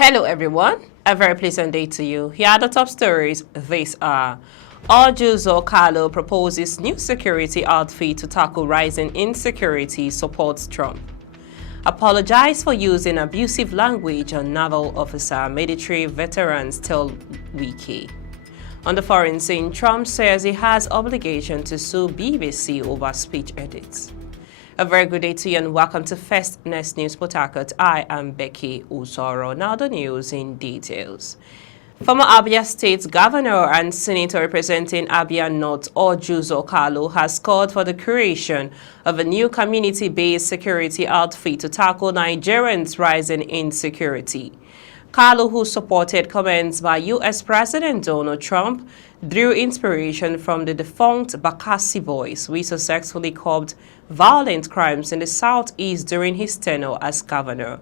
Hello everyone, a very pleasant day to you. Here are the top stories this hour. Orji Kalu proposes new security outfit to tackle rising insecurity, supports Trump. Apologize for using abusive language on naval officer, military veterans tell Wiki. On the foreign scene, Trump says he has obligation to sue BBC over speech edits. A very good day to you and welcome to First Next News Port Harcourt. I am Becky Usoro. Now the news in details. Former Abia State Governor and Senator representing Abia North Orji Kalu has called for the creation of a new community-based security outfit to tackle Nigerians' rising insecurity. Kalu, who supported comments by U.S. President Donald Trump, drew inspiration from the defunct Bakassi Boys, which successfully curbed violent crimes in the southeast during his tenure as governor.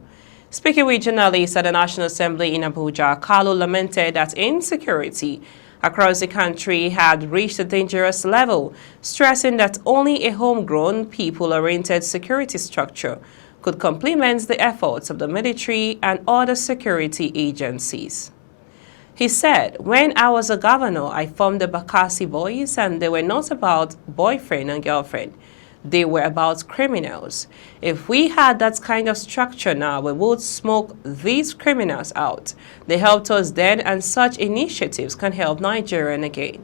Speaking with journalists at the National Assembly in Abuja, Kalu lamented that insecurity across the country had reached a dangerous level, stressing that only a homegrown, people-oriented security structure could complement the efforts of the military and other security agencies. He said, "When I was a governor, I formed the Bakassi Boys, and they were not about boyfriend and girlfriend. They were about criminals. If we had that kind of structure now, we would smoke these criminals out. They helped us then, and such initiatives can help Nigeria again."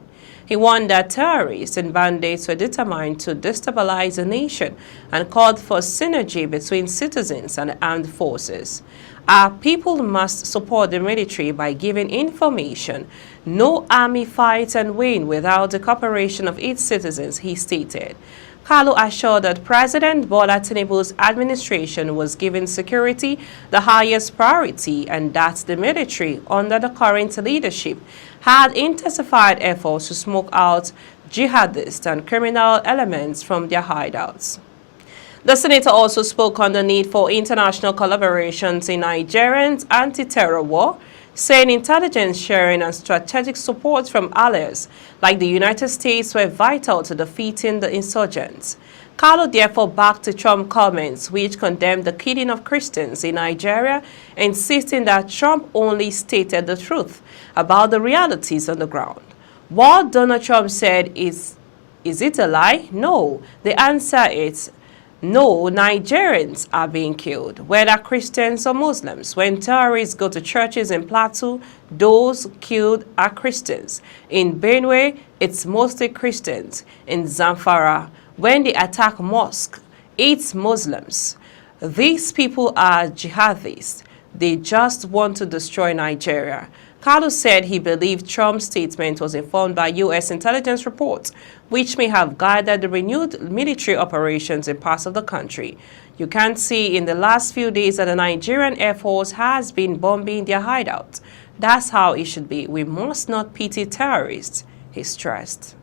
He warned that terrorists and bandits were determined to destabilize the nation and called for synergy between citizens and the armed forces. Our people must support the military by giving information. No army fights and win without the cooperation of its citizens, he stated. Kalu assured that President Bola Tinubu's administration was giving security the highest priority and that the military, under the current leadership, had intensified efforts to smoke out jihadists and criminal elements from their hideouts. The senator also spoke on the need for international collaborations in Nigeria's anti-terror war, saying intelligence sharing and strategic support from allies like the United States were vital to defeating the insurgents. Kalu therefore backed the Trump comments, which condemned the killing of Christians in Nigeria, insisting that Trump only stated the truth about the realities on the ground. What Donald Trump said is it a lie? No. The answer is no, Nigerians are being killed, whether Christians or Muslims. When terrorists go to churches in Plateau, those killed are Christians. In Benue, it's mostly Christians. In Zamfara, when they attack mosques, it's Muslims. These people are jihadists. They just want to destroy Nigeria. Kalu said he believed Trump's statement was informed by U.S. intelligence reports, which may have guided the renewed military operations in parts of the country. You can see in the last few days that the Nigerian Air Force has been bombing their hideouts. That's how it should be. We must not pity terrorists, he stressed.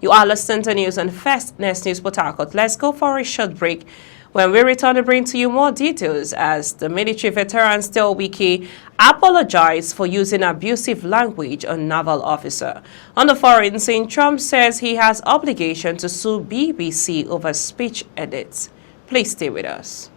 You are listening to news on First Next News Port Harcourt. Let's go for a short break. When we return to bring to you more details as the military veterans tell Wiki apologize for using abusive language on naval officer. On the foreign scene, Trump says he has obligation to sue BBC over speech edits. Please stay with us.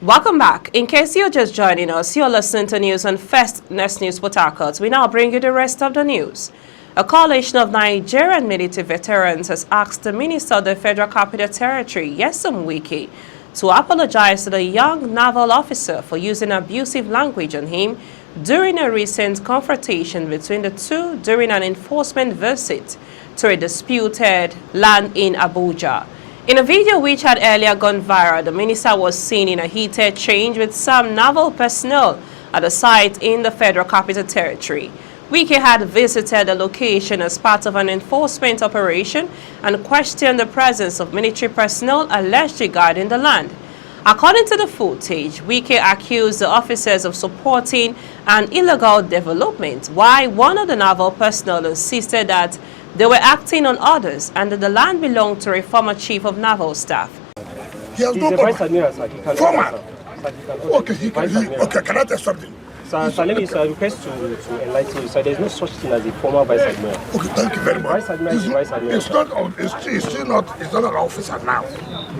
Welcome back. In case you're just joining us, you're listening to news on First Next News Port Harcourt. We now bring you the rest of the news. A coalition of Nigerian military veterans has asked the Minister of the Federal Capital Territory, Nyesom Wike, to apologize to the young naval officer for using abusive language on him during a recent confrontation between the two during an enforcement visit to a disputed land in Abuja. In a video which had earlier gone viral, the minister was seen in a heated exchange with some naval personnel at a site in the Federal Capital Territory. Wike had visited the location as part of an enforcement operation and questioned the presence of military personnel allegedly guarding the land. According to the footage, Wike accused the officers of supporting an illegal development, while one of the naval personnel insisted that they were acting on orders and that the land belonged to a former chief of naval staff. He's the Vice Admiral, sir. Former? Okay, can I tell something? Sir, let me request to enlighten you. Sir, there is no such thing as a former Vice Admiral. Okay, thank you very much. Vice Admiral is Vice Admiral. It's not an officer now.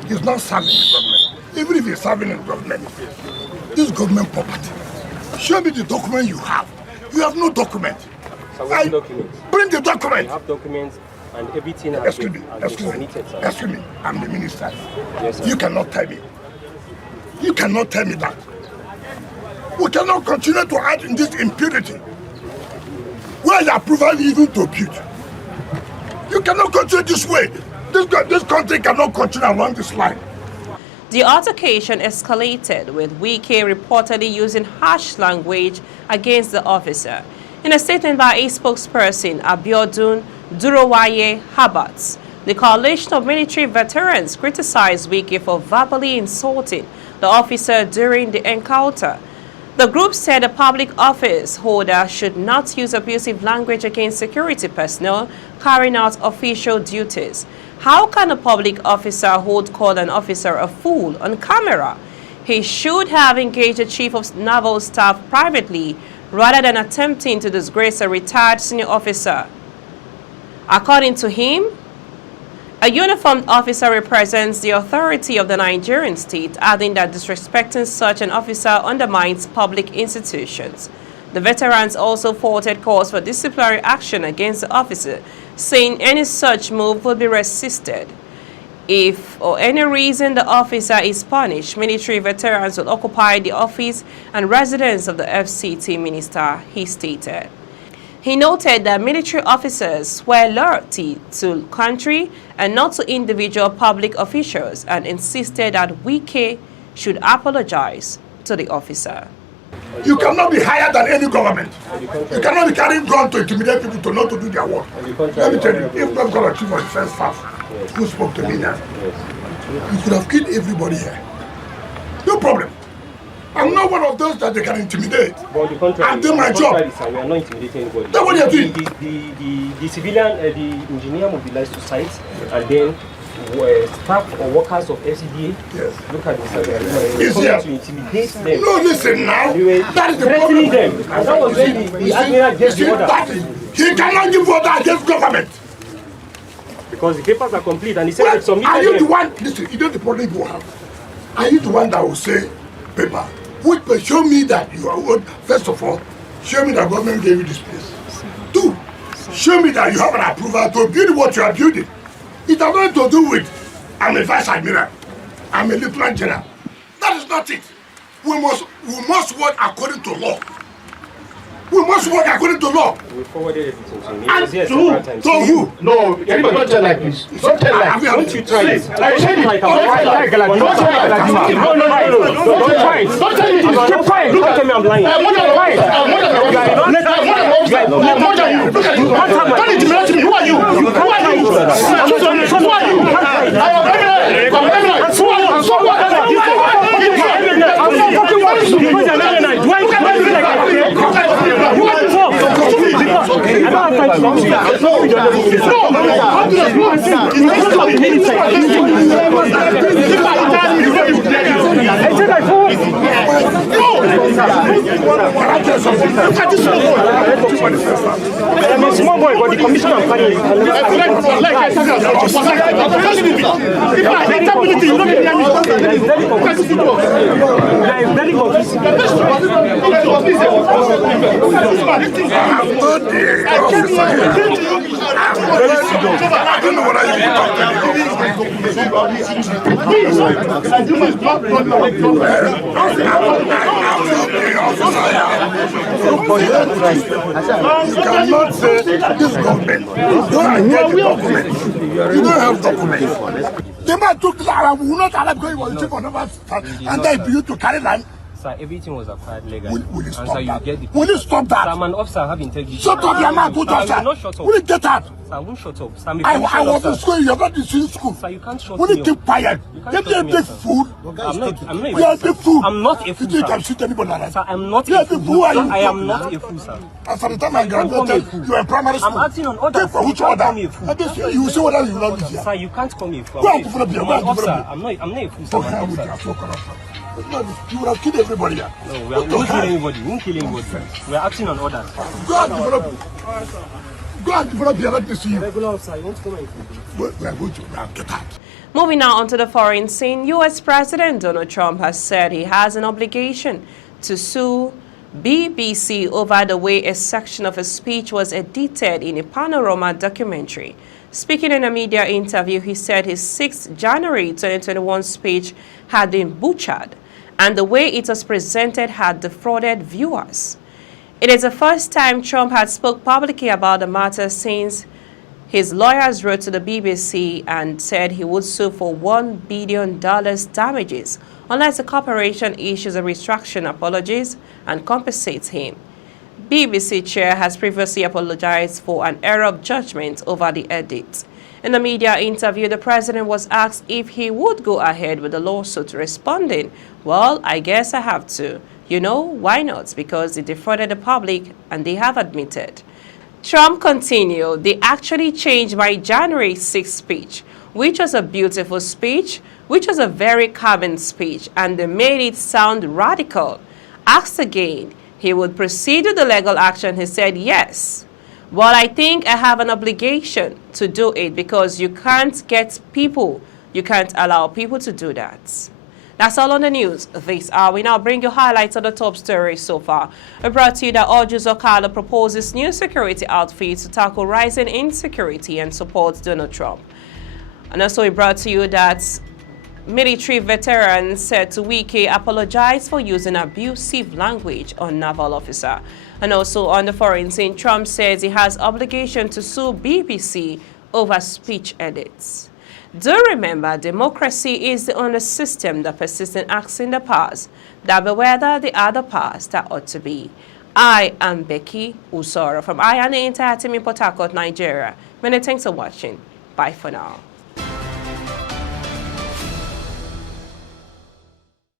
He's not serving the government. even if you're serving in government, this government property. Show me the document you have. You have no document. So what documents? Bring the document. You have documents and everything has been submitted, sir. Excuse me, I'm the minister. Yes, sir. You cannot tell me. You cannot tell me that. We cannot continue to act in this impunity. Where you are proving even to build. You cannot continue this way. This country cannot continue along this line. The altercation escalated, with Wike reportedly using harsh language against the officer. In a statement by a spokesperson, Abiodun Durowaye Habats, the Coalition of Military Veterans criticized Wike for verbally insulting the officer during the encounter. The group said a public office holder should not use abusive language against security personnel carrying out official duties. How can a public officer call an officer a fool on camera? He should have engaged the Chief of Naval Staff privately rather than attempting to disgrace a retired senior officer. According to him, a uniformed officer represents the authority of the Nigerian state, adding that disrespecting such an officer undermines public institutions. The veterans also faulted calls for disciplinary action against the officer, saying any such move will be resisted. If for any reason the officer is punished, military veterans will occupy the office and residence of the FCT minister, he stated. He noted that military officers swear loyalty to country and not to individual public officials, and insisted that Wike should apologize to the officer. You cannot be higher than any government. You cannot be carrying gun to intimidate people to not to do their work. Let me tell you, if not God achieve for the first staff who spoke to me now, you could have killed everybody here. No problem. I'm not one of those that they can intimidate. But the contrary, I'm doing my job. Sir, we are not intimidating anybody. That's what you're doing. The civilian, the engineer mobilized to sites, and then staff or workers of FCDA, yes. Look at this. To intimidate them. No, listen now. That is the Threatening problem. them. And that was when the admiral gave the order. He cannot give order against government. Because the papers are complete, and he said Well, it's submitted. are you the one? Listen, you know the problem you have. Are you the one that will say, paper? But show me that you are old. First of all, show me that government gave you this place. Two, show me that you have an approval to build what you are building. It has nothing to do with, I'm a vice admiral, I'm a lieutenant general. That is not it. We must work according to law. We must work according to law. We forwarded everything to him. And to who? No, don't tell like this. Don't tell like this. Don't you try it. I said it. Don't try it. Don't try it. Don't tell me this. Keep quiet. Look at me, I'm lying. I'm more than quiet. I'm more than quiet. I'm more than you. Look at you. Don't intimidate me. Who are you? Who are you? Who are you? I am eminent. I'm eminent. So what? I'm a small boy, but the commission I'm carrying. I don't know what I You cannot say this government. You don't get the document. You don't have documents. The man took the Arab, will not allow because he was chief of naval staff, and then for you to carry land. Sir, everything was acquired legally. Will you stop and so that? you get the Will you stop that? Sir, I'm an officer, have integrity. Shut up, your mouth, put Sir, I yourself. will not shut up. Will you get out? Sir, I won't shut up. Sir, I'm a I commissioned was in officer. school, you're not in school. Sir, you can't shut Will me you keep up. quiet? You You're can't a shut me big up, sir. fool. I'm not You're a big fool. I'm not a fool, You sir. can shoot anybody like that. Sir, I'm not You're a fool. Who are you? I am not a fool, sir. And for the time I graduated, you were in primary school. I'm acting on orders. Take for You which can't order? call me a fool. And this, you will see whether you love this here. Sir, you can't call me a fool. Go I'm and develop your an officer. develop. I'm not a fool, sir. Don't I'm hell an with officer. your so corrupt. You would have killed everybody here. No, we won't kill anybody. We won't kill anybody. We are acting on orders. Go and develop. Go and develop your right to see you. Regular officer, you won't come and We are going to now get out. Moving now onto the foreign scene, U.S. President Donald Trump has said he has an obligation to sue BBC over the way a section of a speech was edited in a Panorama documentary. Speaking in a media interview, he said his 6 January 2021 speech had been butchered, and the way it was presented had defrauded viewers. It is the first time Trump had spoke publicly about the matter since his lawyers wrote to the BBC and said he would sue for $1 billion damages unless the corporation issues a retraction apologies and compensates him. BBC chair has previously apologized for an error of judgment over the edit. In a media interview, the president was asked if he would go ahead with the lawsuit, responding, "Well, I guess I have to. You know, why not? Because it defrauded the public and they have admitted." Trump continued, "They actually changed my January 6th speech, which was a beautiful speech, which was a very calming speech, and they made it sound radical." Asked again, he would proceed with the legal action. He said, "Yes. Well, I think I have an obligation to do it because you can't allow people to do that." That's all on the news this hour. We now bring you highlights of the top stories so far. We brought to you that Orji Kalu proposes new security outfit to tackle rising insecurity and supports Donald Trump. And also we brought to you that military veterans said to Wike apologize for using abusive language on naval officer. And also on the foreign scene, Trump says he has obligation to sue BBC over speech edits. Do remember, democracy is the only system that persists in acts in the past, that be whether the other past that ought to be. I am Becky Usoro from I and the entire team in Port Harcourt, Nigeria. Many thanks for watching. Bye for now.